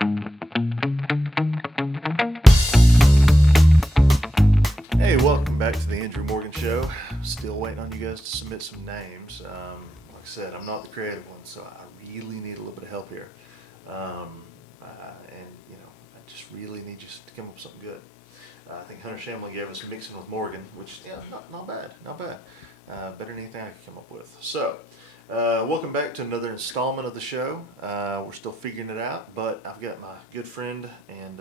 Hey, welcome back to the Andrew Morgan Show. Still waiting on you guys to submit some names. Like I said, I'm not the creative one, so I really need a little bit of help here. And I just really need you to come up with something good. I think Hunter Shamlin gave us Mixing with Morgan, which, not bad. Better than anything I could come up with. So, welcome back to another installment of the show. We're still figuring it out, but I've got my good friend and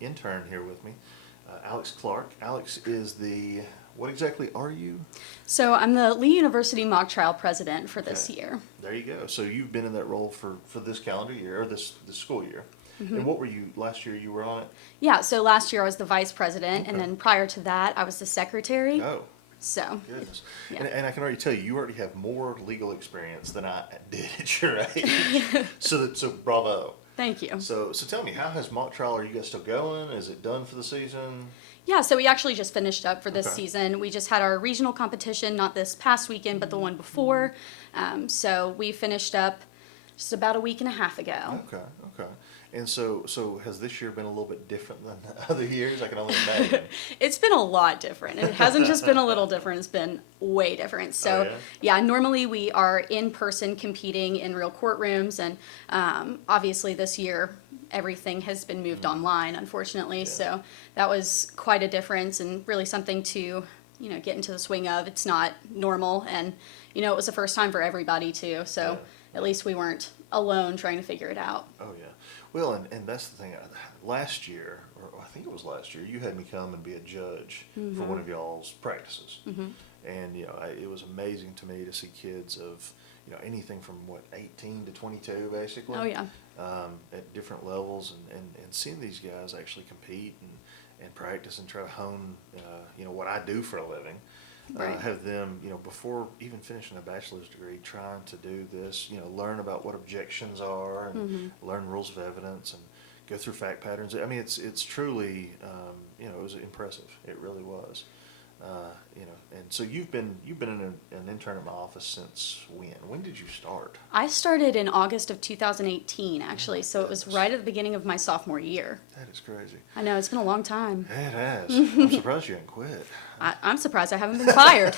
intern here with me, Alex Clark. Alex is what exactly are you? So I'm the Lee University mock trial president for this year. There you go. So you've been in that role for this calendar year, or this school year. Mm-hmm. And what were you, last year you were on it? Yeah, so last year I was the vice president, Okay. and then prior to that I was the secretary. Oh, So, goodness. yeah. And I can already tell you already have more legal experience than I did at your age. So bravo. thank you. So tell me, how has mock trial, are you guys still going? Is it done for the season? Yeah, so we actually just finished up for this Okay. season. We just had our regional competition, not this past weekend, but the one before. So we finished up just about a week and a half ago. Okay. And so has this year been a little bit different than other years? I can only imagine. It's been a lot different. It hasn't just been a little different, it's been way different. So, Oh, yeah? normally we are in person competing in real courtrooms, and obviously this year everything has been moved online, unfortunately. Yeah. So that was quite a difference and really something to, get into the swing of. It's not normal, and, it was the first time for everybody too. So Yeah. at least we weren't alone trying to figure it out. Oh, yeah. Well, and that's the thing. Last year, or I think it was last year, you had me come and be a judge for one of y'all's practices. Mm-hmm. And, it was amazing to me to see kids of, anything from, 18 to 22, basically. Oh, yeah. At different levels, and seeing these guys actually compete and practice and try to hone, what I do for a living. Right. Have them, before even finishing a bachelor's degree, trying to do this, learn about what objections are and Mm-hmm. learn rules of evidence and go through fact patterns. I mean, it's truly, it was impressive. It really was. And so you've been an intern at my office since when? When did you start? I started in August of 2018, actually, so it was Goodness. right at the beginning of my sophomore year. That is crazy. I know, it's been a long time. It has. I'm surprised you haven't quit. I'm surprised I haven't been fired.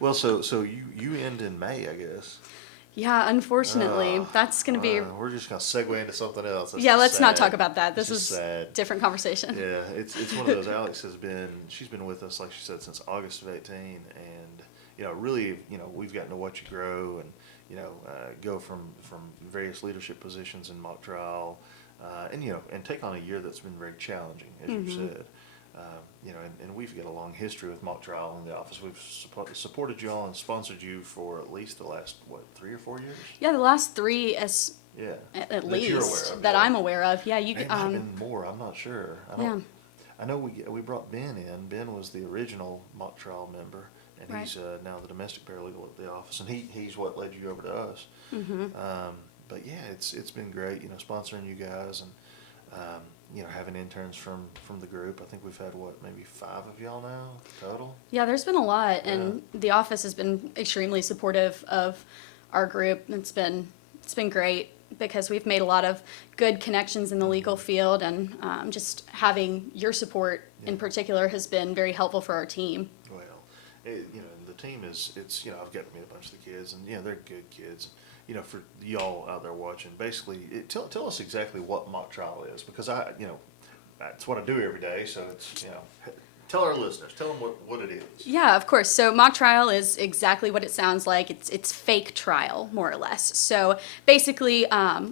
Well, so you end in May, I guess. Yeah, unfortunately, that's going to be... We're just gonna segue into something else. That's Yeah, just let's not sad. talk about that. This It's is just sad. different conversation. Yeah, it's one of those. Alex she's been with us, like she said, since August of 18, and really, we've gotten to watch you grow and go from various leadership positions in mock trial, and take on a year that's been very challenging, as you said. And we've got a long history with mock trial in the office. We've supported you all and sponsored you for at least the last 3 or 4 years. Yeah, the last 3 Yeah, at that least you're aware of, that yeah. I'm aware of. Yeah, It might have been more. I'm not sure. I know we brought Ben in. Ben was the original mock trial member, and Right. he's now the domestic paralegal at the office, and he's what led you over to us. Mm-hmm. But yeah, it's been great, sponsoring you guys and having interns from the group. I think we've had maybe 5 of y'all now total. Yeah, there's been a lot, and the office has been extremely supportive of our group. It's been great because we've made a lot of good connections in the legal field, and just having your support in particular has been very helpful for our team. Well, the team I've got to meet a bunch of the kids, and they're good kids. For y'all out there watching, basically, tell us exactly what mock trial is, because that's what I do every day. So it's tell our listeners, tell them what it is. Yeah, of course. So mock trial is exactly what it sounds like. It's fake trial, more or less. So basically,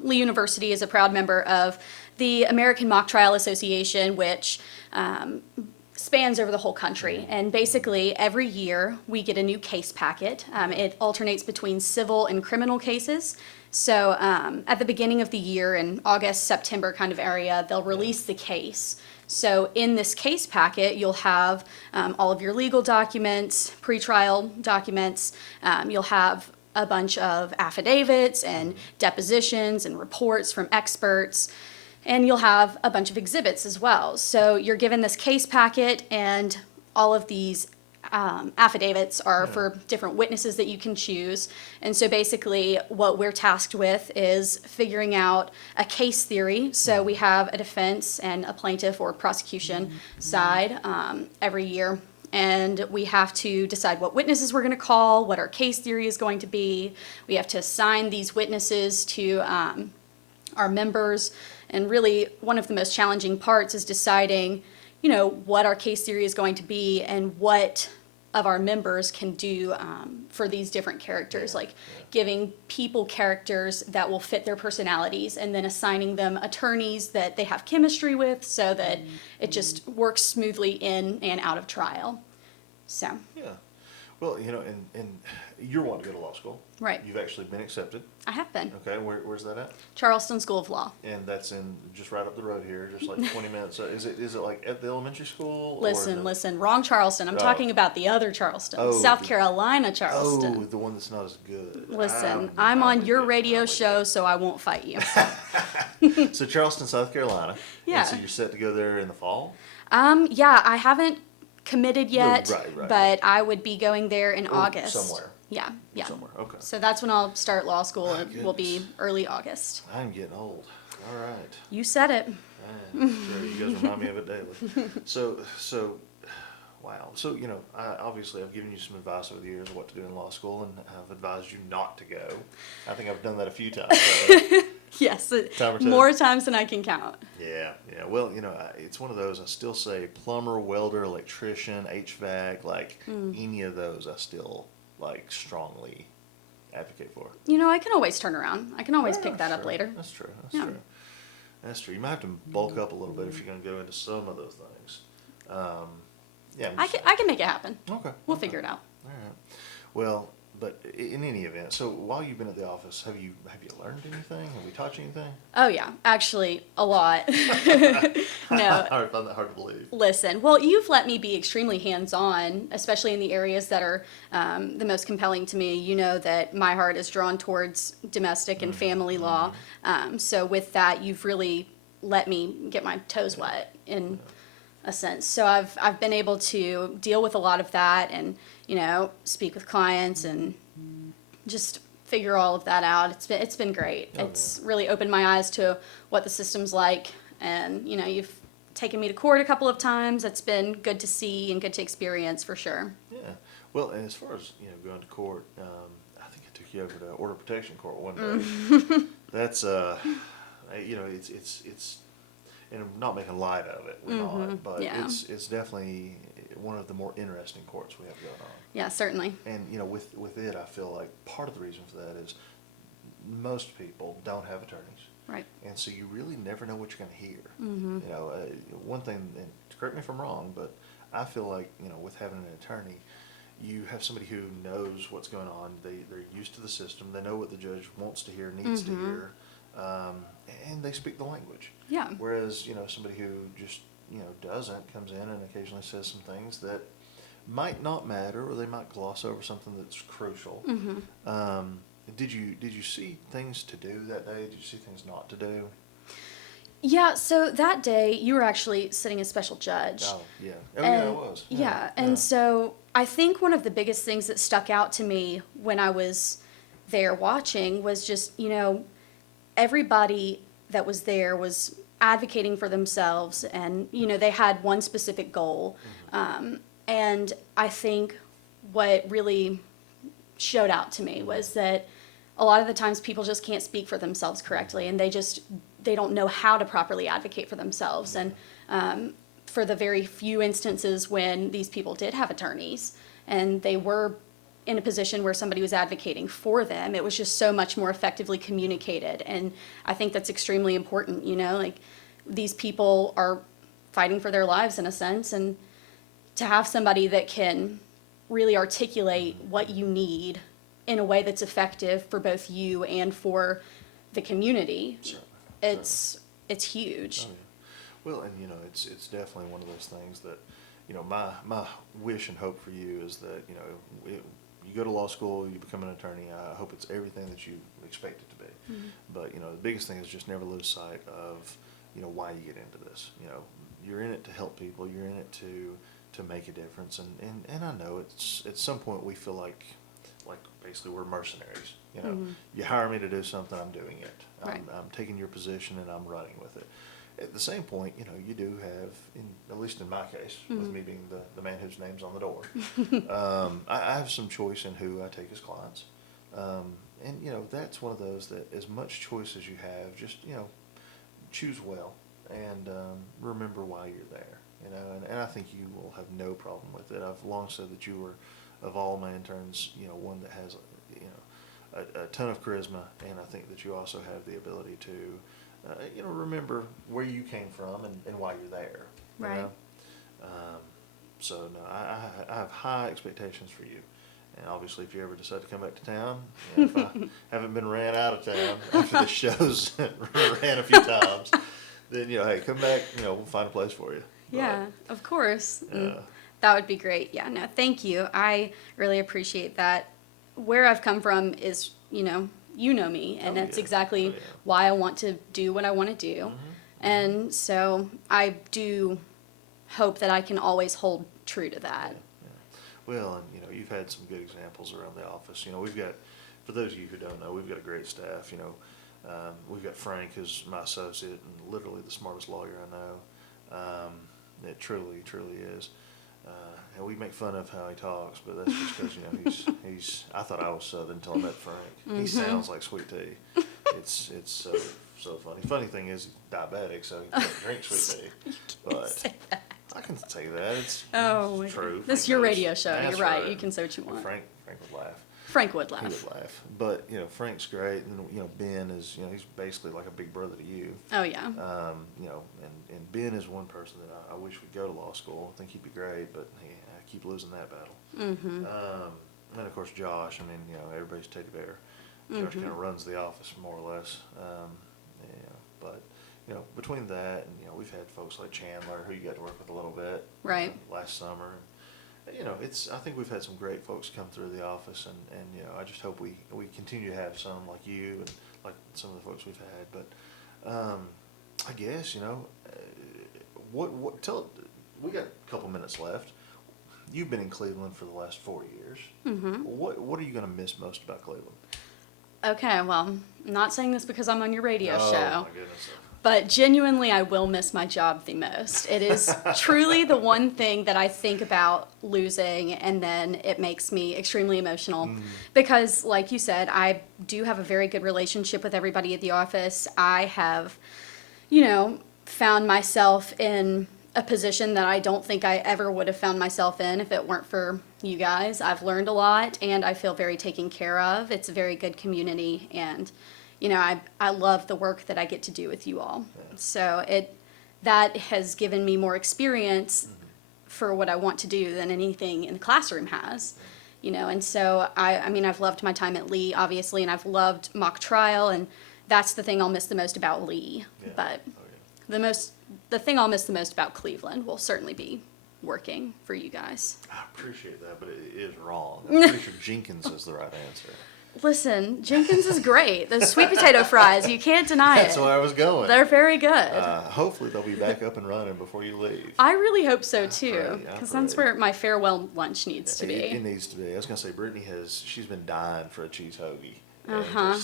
Lee University is a proud member of the American Mock Trial Association, which spans over the whole country. And basically, every year we get a new case packet. It alternates between civil and criminal cases. So at the beginning of the year, in August, September kind of area, they'll release the case. So in this case packet, you'll have all of your legal documents, pretrial documents. You'll have a bunch of affidavits and depositions and reports from experts. And you'll have a bunch of exhibits as well. So you're given this case packet, and all of these affidavits are for different witnesses that you can choose. And so basically what we're tasked with is figuring out a case theory. So we have a defense and a plaintiff or prosecution side every year. And we have to decide what witnesses we're going to call, what our case theory is going to be. We have to assign these witnesses to our members. And really, one of the most challenging parts is deciding, what our case theory is going to be and what of our members can do for these different characters, like giving people characters that will fit their personalities and then assigning them attorneys that they have chemistry with so that it just works smoothly in and out of trial. So. Yeah. Well, and you're wanting to go to law school. Right. You've actually been accepted. I have been. Okay, where's that at? Charleston School of Law. And that's in just right up the road here, just like 20 minutes. So is it like at the elementary school? Listen, wrong Charleston. I'm talking about the other Charleston, South Carolina Charleston. Oh, the one that's not as good. Listen, I'm on your radio show, so I won't fight you. So Charleston, South Carolina. Yeah. And so you're set to go there in the fall? Yeah, I haven't committed yet, Right. but I would be going there in Or August. somewhere. Yeah. Somewhere, okay. So that's when I'll start law school. My It will be early August. I'm getting old. All right. You said it. Sure, you guys remind me of it daily. So, wow. So, obviously I've given you some advice over the years of what to do in law school, and I've advised you not to go. I think I've done that a few times. Yes, Time or two. more times than I can count. Yeah. Well, it's one of those, I still say plumber, welder, electrician, HVAC, any of those I still, strongly advocate for. I can always turn around. I can always pick that up true. later. That's true. Yeah. That's true. You might have to bulk up a little bit if you're going to go into some of those things. I can make it happen. Okay. We'll figure it out. All right. Well, but in any event, so while you've been at the office, have you learned anything? Have we taught you anything? Oh yeah, actually a lot. No. I find that hard to believe. Listen, well, you've let me be extremely hands-on, especially in the areas that are the most compelling to me. You know that my heart is drawn towards domestic and family law. So with that, you've really let me get my toes wet in a sense. So I've been able to deal with a lot of that and, speak with clients and just figure all of that out. It's been great. It's really opened my eyes to what the system's like. And, you've taken me to court a couple of times. It's been good to see and good to experience for sure. Yeah. Well, and as far as, going to court, I think I took you over to order protection court one day. That's, it's, and I'm not making light of it, we're not, but it's definitely one of the more interesting courts we have going on. Yeah, certainly. And, with it, I feel like part of the reason for that is most people don't have attorneys. Right. And so you really never know what you're going to hear. One thing, and correct me if I'm wrong, but I feel like, with having an attorney, you have somebody who knows what's going on. They're used to the system. They know what the judge wants to hear, needs to hear, and they speak the language. Yeah. Whereas, somebody who just, doesn't, comes in and occasionally says some things that might not matter, or they might gloss over something that's crucial. Did you see things to do that day? Did you see things not to do? Yeah, so that day you were actually sitting as special judge. Oh, yeah. I was. And so I think one of the biggest things that stuck out to me when I was there watching was just, everybody that was there was advocating for themselves and, they had one specific goal. And I think what really showed out to me was that a lot of the times people just can't speak for themselves correctly and they don't know how to properly advocate for themselves. And for the very few instances when these people did have attorneys and they were in a position where somebody was advocating for them, it was just so much more effectively communicated. And I think that's extremely important, these people are fighting for their lives in a sense, and to have somebody that can really articulate what you need in a way that's effective for both you and for the community, it's huge. Oh, yeah. Well, and it's definitely one of those things that, my wish and hope for you is that, you go to law school, you become an attorney. I hope it's everything that you expect it to be. But, the biggest thing is just never lose sight of, why you get into this. You're in it to help people. You're in it to to make a difference. And I know it's at some point we feel like basically we're mercenaries. You know, you hire me to do something, I'm doing it. Right. I'm taking your position and I'm running with it. At the same point, you know, you do have, at least in my case, with me being the man whose name's on the door, I have some choice in who I take as clients. And, you know, that's one of those that as much choice as you have, just, you know, choose well and remember why you're there. You know, and I think you will have no problem with it. I've long said that you were, of all my interns, you know, one that has, you know, a ton of charisma, and I think that you also have the ability to, you know, remember where you came from and why you're there. You Right. know? So no, I have high expectations for you. And obviously, if you ever decide to come back to town, you know, if I haven't been ran out of town after the show's ran a few times, then, you know, hey, come back, you know, we'll find a place for you. Yeah, of course. Yeah. That would be great. Yeah, no, thank you. I really appreciate that. Where I've come from is, you know me, and Oh, that's yeah. exactly Oh, yeah. why I want to do what I want to do. Mhm. And so I do hope that I can always hold true to that. Yeah. Well, and, you know, you've had some good examples around the office. You know, we've got, for those of you who don't know, we've got a great staff. You know, we've got Frank, who's my associate and literally the smartest lawyer I know. It truly, truly is. And we make fun of how he talks, but that's just because, you know, he's. I thought I was Southern until I met Frank. He sounds like sweet tea. It's so funny. Funny thing is, he's diabetic, so he can't drink sweet tea. But Say that. I can say that. It's Oh, it's true. this is Frank your knows. radio show. That's You're right. You can say what you And want. Frank would laugh. Frank would He laugh. would laugh. But, you know, Frank's great. And, you know, Ben is, you know, he's basically like a big brother to you. Oh, yeah. You know, and Ben is one person that I wish would go to law school. I think he'd be great, but I keep losing that battle. Mm-hmm. And of course, Josh, I mean, you know, everybody's teddy bear. Josh kind of runs the office more or less. Yeah, but, you know, between that and, you know, we've had folks like Chandler, who you got to work with a little bit. Right. Last summer. You know, I think we've had some great folks come through the office, and you know, I just hope we continue to have some like you and like some of the folks we've had. But I guess, you know, we got a couple minutes left. You've been in Cleveland for the last 4 years. Mm-hmm. What are you going to miss most about Cleveland? Okay, well, I'm not saying this because I'm on your radio Oh show. my goodness. But genuinely, I will miss my job the most. It is truly the one thing that I think about losing, and then it makes me extremely emotional. Because, like you said, I do have a very good relationship with everybody at the office. I have, you know, found myself in a position that I don't think I ever would have found myself in if it weren't for you guys. I've learned a lot, and I feel very taken care of. It's a very good community, and you know, I love the work that I get to do with you all. Yeah. So that has given me more experience for what I want to do than anything in the classroom has. You know, and so I mean, I've loved my time at Lee, obviously, and I've loved mock trial, and that's the thing I'll miss the most about Lee. Yeah. But Oh, yeah. the thing I'll miss the most about Cleveland will certainly be working for you guys. I appreciate that, but it is wrong. I'm pretty sure Jenkins is the right answer. Listen, Jenkins is great. Those sweet potato fries, you can't deny That's it. where I was going. They're very good. Hopefully they'll be back up and running before you leave. I really hope so I too, pray. because that's where my farewell lunch needs to It be. needs to be. I was gonna say Brittany she's been dying for a cheese hoagie. And Uh-huh.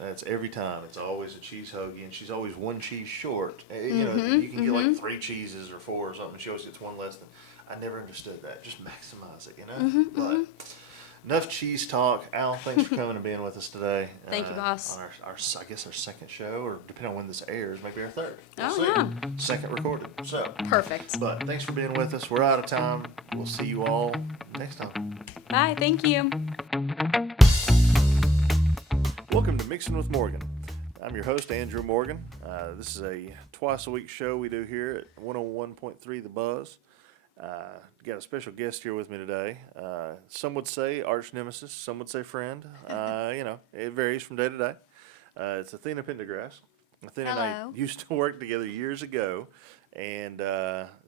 that's every time. It's always a cheese hoagie, and she's always one cheese short. You know, you can get like 3 cheeses or 4 or something. She always gets one less than. I never understood that. Just maximize it, you know. But enough cheese talk. Al, thanks for coming and being with us today. Thank you, boss. On our I guess our second show, or depending on when this airs, maybe our third. Oh, see. yeah. Second recorded. So. Perfect. But thanks for being with us. We're out of time. We'll see you all next time. Bye. Thank you. Welcome to Mixing with Morgan. I'm your host, Andrew Morgan. This is a twice-a-week show we do here at 101.3 The Buzz. Got a special guest here with me today. Some would say arch nemesis, some would say friend. You know, it varies from day to day. It's Athena Pendergrass. Athena and I Hello. used to work together years ago. And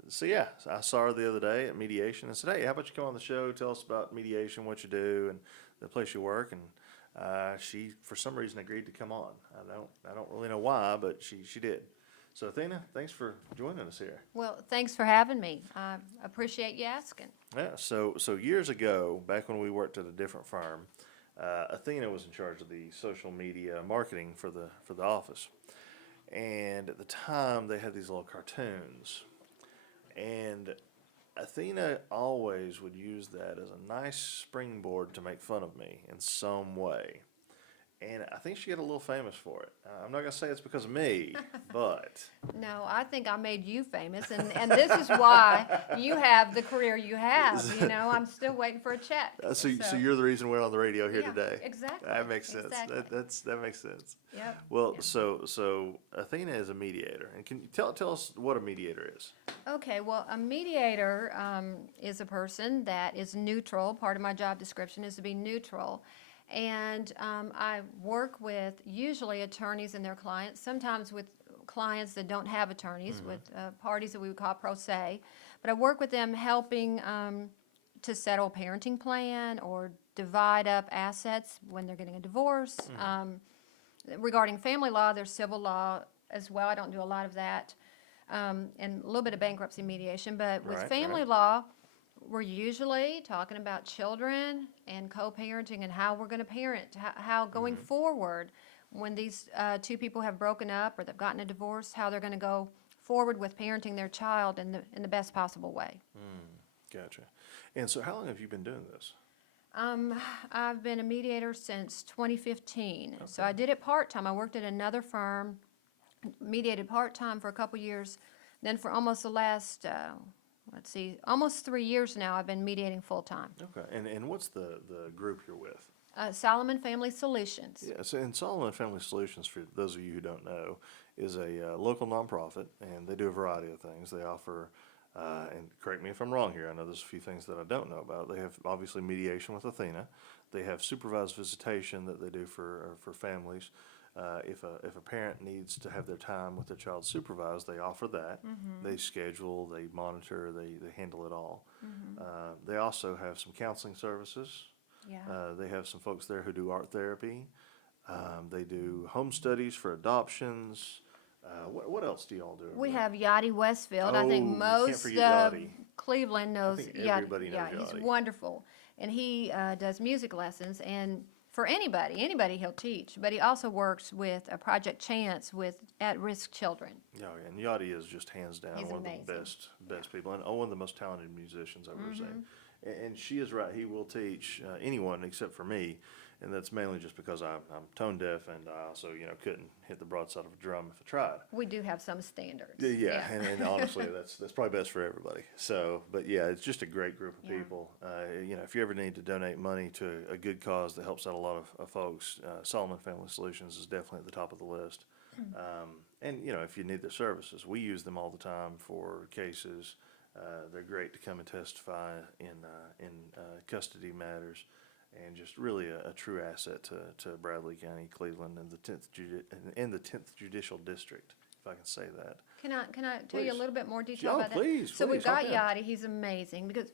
so I saw her the other day at mediation and said, hey, how about you come on the show, tell us about mediation, what you do, and the place you work. And she, for some reason, agreed to come on. I don't really know why, but she did. So Athena, thanks for joining us here. Well, thanks for having me. I appreciate you asking. Yeah, so years ago, back when we worked at a different firm, Athena was in charge of the social media marketing for the office. And at the time, they had these little cartoons. And Athena always would use that as a nice springboard to make fun of me in some way. And I think she got a little famous for it. I'm not going to say it's because of me, but No, I think I made you famous, and this is why you have the career you have. I'm still waiting for a check. so you're the reason we're on the radio here Yeah, today. exactly, That makes sense. exactly. That makes sense. Yep. Well, Yep. so Athena is a mediator, and can you tell us what a mediator is? Okay, well, a mediator is a person that is neutral. Part of my job description is to be neutral. And I work with usually attorneys and their clients, sometimes with clients that don't have attorneys, with parties that we would call pro se. But I work with them helping to settle a parenting plan or divide up assets when they're getting a divorce. Regarding family law, there's civil law as well. I don't do a lot of that. And a little bit of bankruptcy mediation. But with Right, family right. law, we're usually talking about children and co-parenting and how we're going to parent, how going forward when these two people have broken up or they've gotten a divorce, how they're going to go forward with parenting their child in the best possible way. Gotcha. And so, how long have you been doing this? I've been a mediator since 2015. So I did it part-time. I worked at another firm, mediated part-time for a couple years. Then for almost the last, almost 3 years now, I've been mediating full-time. Okay. And what's the group you're with? Solomon Family Solutions. Yes, and Solomon Family Solutions, for those of you who don't know, is a local nonprofit, and they do a variety of things. They offer, and correct me if I'm wrong here, I know there's a few things that I don't know about. They have obviously mediation with Athena. They have supervised visitation that they do for families. If a parent needs to have their time with their child supervised, they offer that. They schedule, they monitor, they handle it all. They also have some counseling services. Yeah. They have some folks there who do art therapy. They do home studies for adoptions. What else do y'all do? over We there? have Yachty Westfield. I Oh, think you can't most forget of Yachty. Cleveland knows think everybody knows Yeah, he's Yachty. wonderful. And he does music lessons. And for anybody he'll teach. But he also works with Project Chance with at-risk children. Oh, yeah, and Yachty is just hands down He's one amazing. of the best people, and one of the most talented musicians I've ever seen. And she is right; he will teach anyone except for me, and that's mainly just because I'm tone deaf, and I also couldn't hit the broadside of a drum if I tried. We do have some standards. Yeah, and honestly, that's probably best for everybody. So, but yeah, it's just a great group of Yeah. people. If you ever need to donate money to a good cause that helps out a lot of folks, Solomon Family Solutions is definitely at the top of the list. And if you need their services, we use them all the time for cases. They're great to come and testify in custody matters, and just really a true asset to Bradley County, Cleveland, and the 10th Judicial District, if I can say that. Can I tell you a Please. little bit more detail Oh, about that? please, So we've please, got hop in. Yachty. He's amazing because,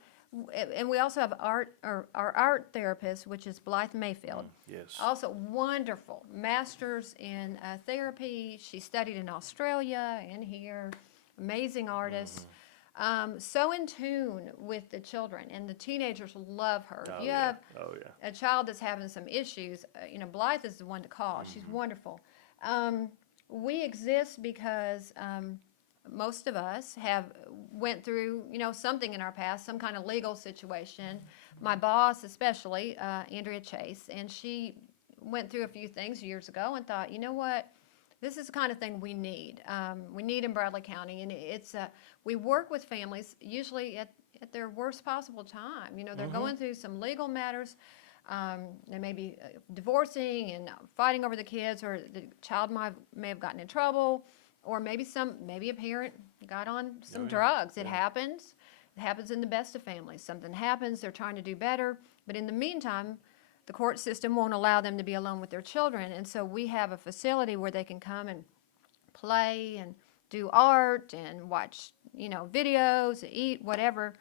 and we also have our art therapist, which is Blythe Mayfield. Yes. Also wonderful, masters in therapy. She studied in Australia and here. Amazing artist. So in tune with the children, and the teenagers love her. Oh, If you yeah. have Oh, yeah. a child that's having some issues, Blythe is the one to call. She's wonderful. We exist because most of us have went through, something in our past, some kind of legal situation. My boss, especially, Andrea Chase, and she went through a few things years ago and thought, you know what? This is the kind of thing we need. We need in Bradley County, and it's we work with families usually at their worst possible time. They're going through some legal matters. They may be divorcing and fighting over the kids, or the child may have gotten in trouble, or maybe a parent got on some Oh, yeah. drugs. It Yeah. happens. It happens in the best of families. Something happens. They're trying to do better, but in the meantime, the court system won't allow them to be alone with their children. And so we have a facility where they can come and play and do art and watch, videos, eat, whatever.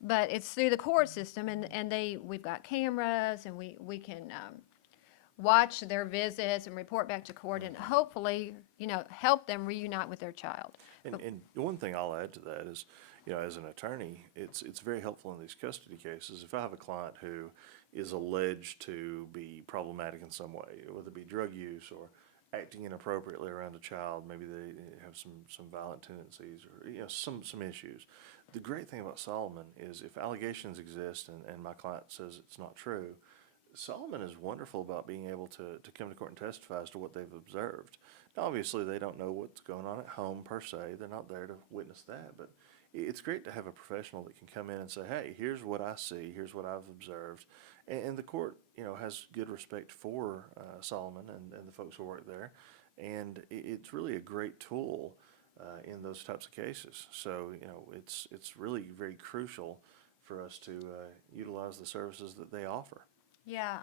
But it's through the court system, and we've got cameras, and we can watch their visits and report back to court and hopefully, help them reunite with their child. And one thing I'll add to that is, as an attorney, it's very helpful in these custody cases. If I have a client who is alleged to be problematic in some way, whether it be drug use or acting inappropriately around a child, maybe they have some violent tendencies or some issues. The great thing about Solomon is if allegations exist and my client says it's not true, Solomon is wonderful about being able to come to court and testify as to what they've observed. Now, obviously, they don't know what's going on at home per se. They're not there to witness that, but it's great to have a professional that can come in and say, hey, here's what I see, here's what I've observed. And the court, has good respect for Solomon and the folks who work there. And it's really a great tool in those types of cases. So, it's really very crucial for us to utilize the services that they offer. Yeah,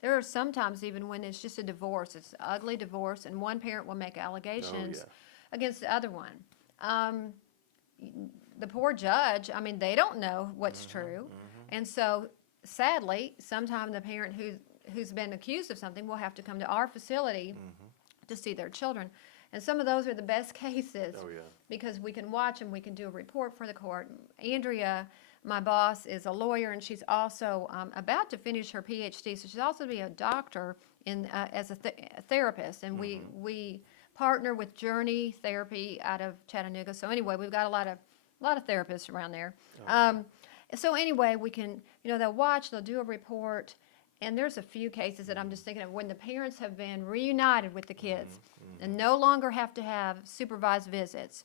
there are sometimes even when it's just a divorce, it's an ugly divorce, and one parent will make allegations against the other one. The poor judge, they don't know what's true. And so sadly, sometimes the parent who's been accused of something will have to come to our facility to see their children. And some of those are the best cases because we can watch them, we can do a report for the court. Andrea, my boss, is a lawyer, and she's also about to finish her PhD, so she's also to be a doctor as a therapist. And we partner with Journey Therapy out of Chattanooga. So anyway, we've got a lot of therapists around there. So anyway, we can, they'll watch, they'll do a report, and there's a few cases that I'm just thinking of when the parents have been reunited with the kids and no longer have to have supervised visits.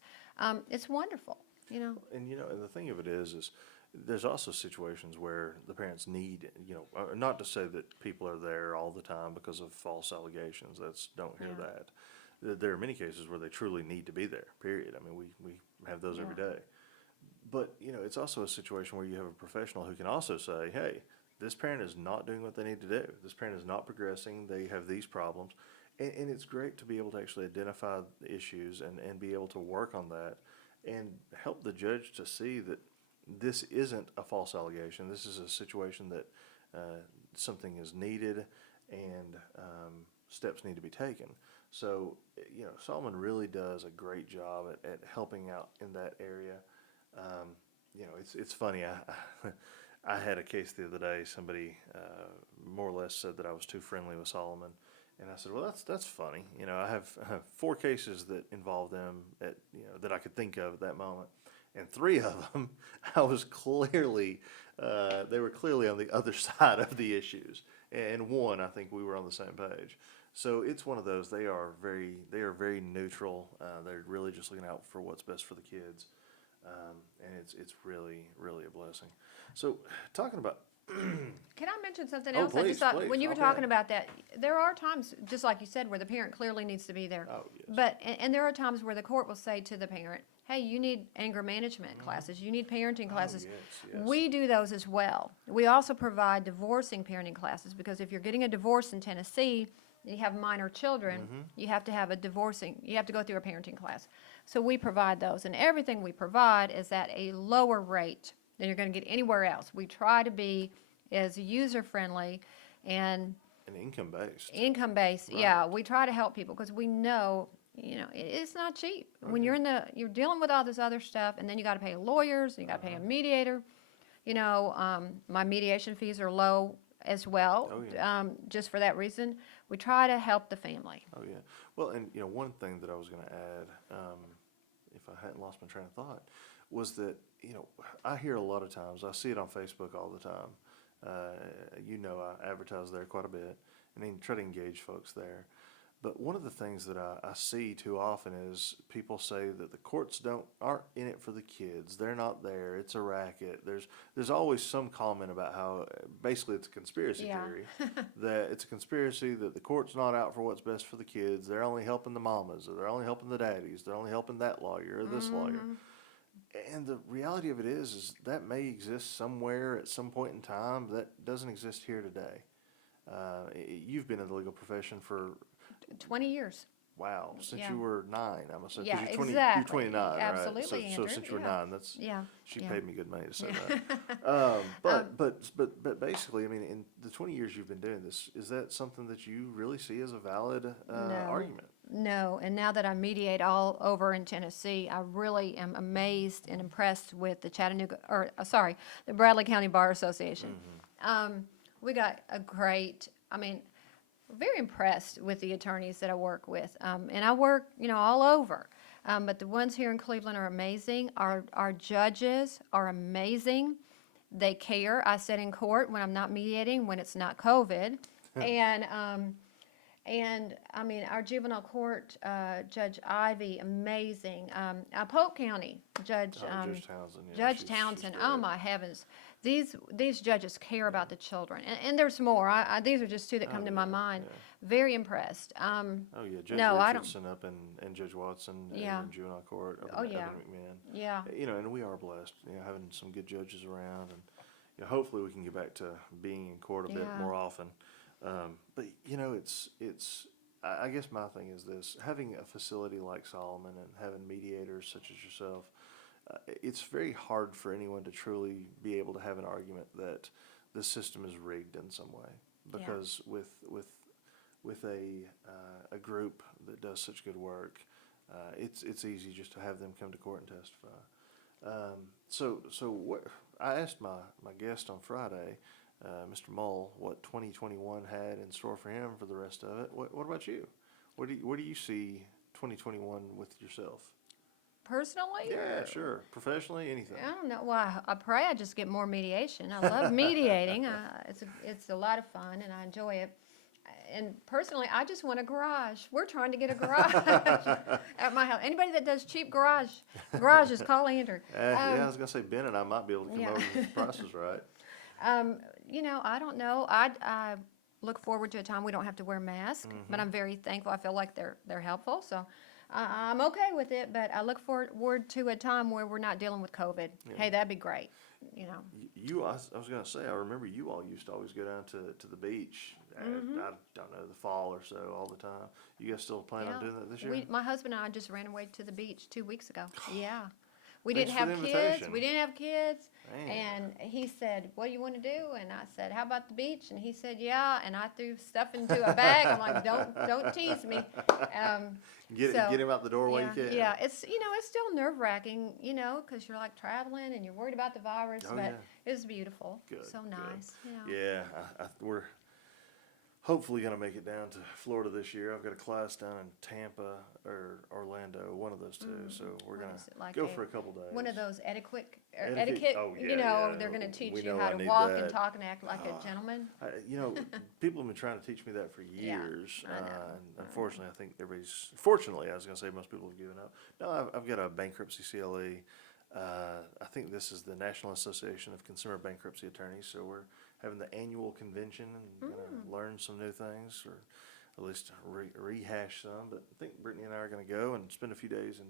It's wonderful, And and the thing of it is there's also situations where the parents need, not to say that people are there all the time because of false allegations. Don't hear that. There are many cases where they truly need to be there, period. We have those every day. But, it's also a situation where you have a professional who can also say, hey, this parent is not doing what they need to do. This parent is not progressing. They have these problems. And it's great to be able to actually identify the issues and be able to work on that and help the judge to see that this isn't a false allegation. This is a situation that something is needed and steps need to be taken. So, Solomon really does a great job at helping out in that area. It's funny. I had a case the other day. Somebody more or less said that I was too friendly with Solomon, and I said, "Well, that's funny. I have 4 cases that involve them that I could think of at that moment, and 3 of them I was clearly they were clearly on the other side of the issues, and 1 I think we were on the same page. So it's one of those. They are very neutral. They're really just looking out for what's best for the kids." And it's really, really a blessing. So talking about. Can I mention something Oh, else? I please, just thought please. when you were Okay. talking about that, there are times, just like you said, where the parent clearly needs to be there. Oh, yes. But and there are times where the court will say to the parent, "Hey, you need anger management classes. You need parenting classes." yes. We do those as well. We also provide divorcing parenting classes because if you're getting a divorce in Tennessee, and you have minor children, you have to have you have to go through a parenting class. So we provide those, and everything we provide is at a lower rate than you're going to get anywhere else. We try to be as user-friendly and Income-based. income-based. Yeah, we try to help people because we know, it's not cheap. When you're dealing with all this other stuff, and then you got to pay lawyers, and you got to pay a mediator. My mediation fees are low as well. Oh, yeah. Just for that reason, we try to help the family. Oh, yeah. Well, and, one thing that I was going to add, if I hadn't lost my train of thought, was that, I hear a lot of times, I see it on Facebook all the time. I advertise there quite a bit and then try to engage folks there. But one of the things that I see too often is people say that the courts aren't in it for the kids. They're not there. It's a racket. There's always some comment about how basically it's a conspiracy theory that it's a conspiracy that the court's not out for what's best for the kids. They're only helping the mamas, or they're only helping the daddies. They're only helping that lawyer or this lawyer. And the reality of it is that may exist somewhere at some point in time. That doesn't exist here today. You've been in the legal profession for 20 years. wow, since Yeah. you were 9, I'm assuming. Yeah, 'Cause you're exactly. You're 29, right? Absolutely, So Andrew, since you were yeah. 9, that's, Yeah. she yeah. paid me good money to say Yeah. that. But basically, I mean, in the 20 years you've been doing this, is that something that you really see as a valid argument? No, and now that I mediate all over in Tennessee, I really am amazed and impressed with the the Bradley County Bar Association. We got a great, I mean, very impressed with the attorneys that I work with, and I work, all over. But the ones here in Cleveland are amazing. Our judges are amazing. They care. I sit in court when I'm not mediating, when it's not COVID, and I mean, our juvenile court Judge Ivy, amazing. Our Polk County Judge Judge Townsend, yeah, Judge she's Townsend. great. Oh my heavens, these judges care about the children, and there's more. These are just two that come to my mind. yeah. Very impressed. Oh, yeah, Judge No, I don't. Richardson up and Judge Watson Yeah. in juvenile court up Oh, in yeah. McMahon. Yeah. And we are blessed, having some good judges around, and hopefully we can get back to being in court a bit Yeah. more often. But I guess my thing is this: having a facility like Solomon and having mediators such as yourself, it's very hard for anyone to truly be able to have an argument that the system is rigged in some way, because with a group that does such good work, it's easy just to have them come to court and testify. So what I asked my guest on Friday, Mr. Mull, what 2021 had in store for him for the rest of it. What about you? Where do you see 2021 with yourself? Personally? Yeah, sure. Professionally, anything. I don't know. Well, I pray I just get more mediation. I love mediating. It's a lot of fun, and I enjoy it. And personally, I just want a garage. We're trying to get a garage at my house. Anybody that does cheap garages, call Andrew. Yeah, I was gonna say Ben and I might be able to come over if the price is right. I don't know. I look forward to a time we don't have to wear masks, but I'm very thankful. I feel like they're helpful, so I'm okay with it. But I look forward to a time where we're not dealing with COVID. Yeah. Hey, that'd be great. I was gonna say, I remember you all used to always go down to the beach. I don't know, the fall or so, all the time. You guys still plan on doing that this year? My husband and I just ran away to the beach 2 weeks ago. Yeah. We Thanks didn't for have the kids. invitation. We didn't have kids. Man. And he said, "What do you want to do?" And I said, "How about the beach?" And he said, "Yeah." And I threw stuff into a bag. I'm like, "Don't tease me." Get him out the door while you can. Yeah, it's still nerve-wracking, because you're like traveling and you're worried about the virus, Oh, but yeah. it was beautiful. Good, So good. nice. Yeah, we're hopefully going to make it down to Florida this year. I've got a class down in Tampa or Orlando, one of those two. So we're What going is it, like to go a- for a couple days. One of those etiquette. Oh, yeah, They're going to teach we you know how I to need walk that. and talk and act like a gentleman. People have been trying to teach me that for Yeah, years. I know. And unfortunately, I think fortunately, I was going to say most people have given up. No, I've got a bankruptcy CLE. I think this is the National Association of Consumer Bankruptcy Attorneys. So we're having the annual convention and going to learn some new things, or at least rehash some. But I think Brittany and I are going to go and spend a few days in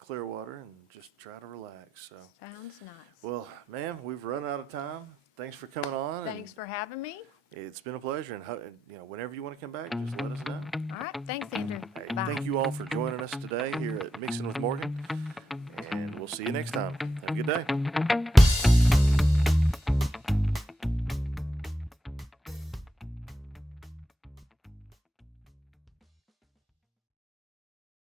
Clearwater and just try to relax. So, Sounds nice. well, ma'am, we've run out of time. Thanks for coming on. and Thanks for having me. It's been a pleasure, and whenever you want to come back, just let us know. All right. Thanks, Andrew. Hey, Bye. thank you all for joining us today here at Mixing with Morgan, and we'll see you next time. Have a good day.